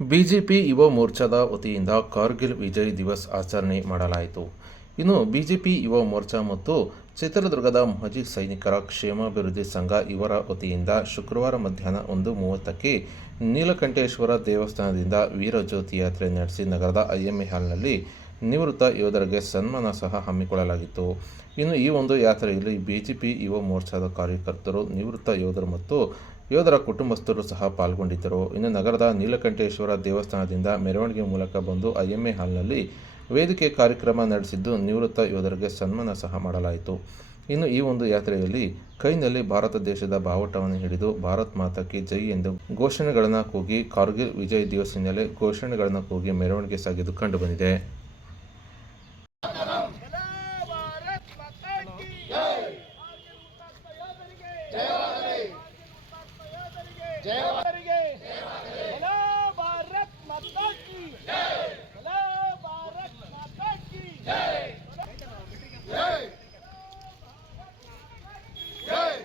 BJP ಯುವ ಮೋರ್ಚಾದ ವತಿಯಿಂದ ಕಾರ್ಗಿಲ್ ವಿಜಯ್ ದಿವಸ್ ಆಚರಣೆ ಮಾಡಲಾಯಿತು. ಇನ್ನು ಬಿಜೆಪಿ ಯುವ ಮೋರ್ಚಾ ಮತ್ತು ಚಿತ್ರದುರ್ಗದ ಮಾಜಿ ಸೈನಿಕರ ಕ್ಷೇಮಾಭಿವೃದ್ಧಿ ಸಂಘ ಇವರ ವತಿಯಿಂದ ಶುಕ್ರವಾರ ಮಧ್ಯಾಹ್ನ ಒಂದು ಮೂವತ್ತಕ್ಕೆ ನೀಲಕಂಠೇಶ್ವರ ದೇವಸ್ಥಾನದಿಂದ ವೀರಜ್ಯೋತಿ ಯಾತ್ರೆ ನಡೆಸಿ ನಗರದ ಐಎಂಎ ಹಾಲ್ನಲ್ಲಿ ನಿವೃತ್ತ ಯೋಧರಿಗೆ ಸನ್ಮಾನ ಸಹ ಹಮ್ಮಿಕೊಳ್ಳಲಾಗಿತ್ತು. ಇನ್ನು ಈ ಒಂದು ಯಾತ್ರೆಯಲ್ಲಿ ಬಿಜೆಪಿ ಯುವ ಮೋರ್ಚಾದ ಕಾರ್ಯಕರ್ತರು, ನಿವೃತ್ತ ಯೋಧರು ಮತ್ತು ಯೋಧರ ಕುಟುಂಬಸ್ಥರು ಸಹ ಪಾಲ್ಗೊಂಡಿದ್ದರು. ಇನ್ನು ನಗರದ ನೀಲಕಂಠೇಶ್ವರ ದೇವಸ್ಥಾನದಿಂದ ಮೆರವಣಿಗೆ ಮೂಲಕ ಬಂದು ಐಎಂಎ ಹಾಲ್ನಲ್ಲಿ ವೇದಿಕೆ ಕಾರ್ಯಕ್ರಮ ನಡೆಸಿದ್ದು ನಿವೃತ್ತ ಯೋಧರಿಗೆ ಸನ್ಮಾನ ಸಹ ಮಾಡಲಾಯಿತು. ಇನ್ನು ಈ ಒಂದು ಯಾತ್ರೆಯಲ್ಲಿ ಕೈನಲ್ಲಿ ಭಾರತ ದೇಶದ ಬಾವುಟವನ್ನು ಹಿಡಿದು ಭಾರತ್ ಮಾತಕ್ಕೆ ಜೈ ಎಂದು ಘೋಷಣೆಗಳನ್ನು ಕೂಗಿ ಕಾರ್ಗಿಲ್ ವಿಜಯ್ ದಿವಸ ಹಿನ್ನೆಲೆ ಘೋಷಣೆಗಳನ್ನು ಕೂಗಿ ಮೆರವಣಿಗೆ ಸಾಗಿದ್ದು ಕಂಡುಬಂದಿದೆ जय करेंगे भला भारत माता की भला भारत माता की जय जय जय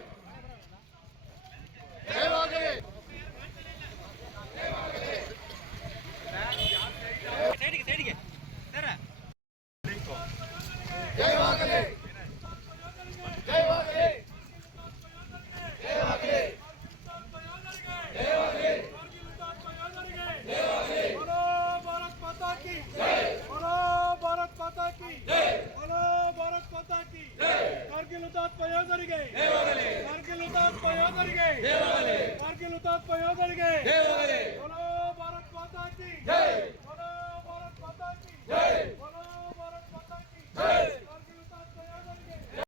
ಯೋಧರಿಗೆ ಕಾರ್ಗಿಲ್ ಹುತಾತ್ಮ ಯೋಧರಿಗೆ ಕಾರ್ಗಿಲ್ ಹುತಾತ್ಮ ಯೋಧರಿಗೆ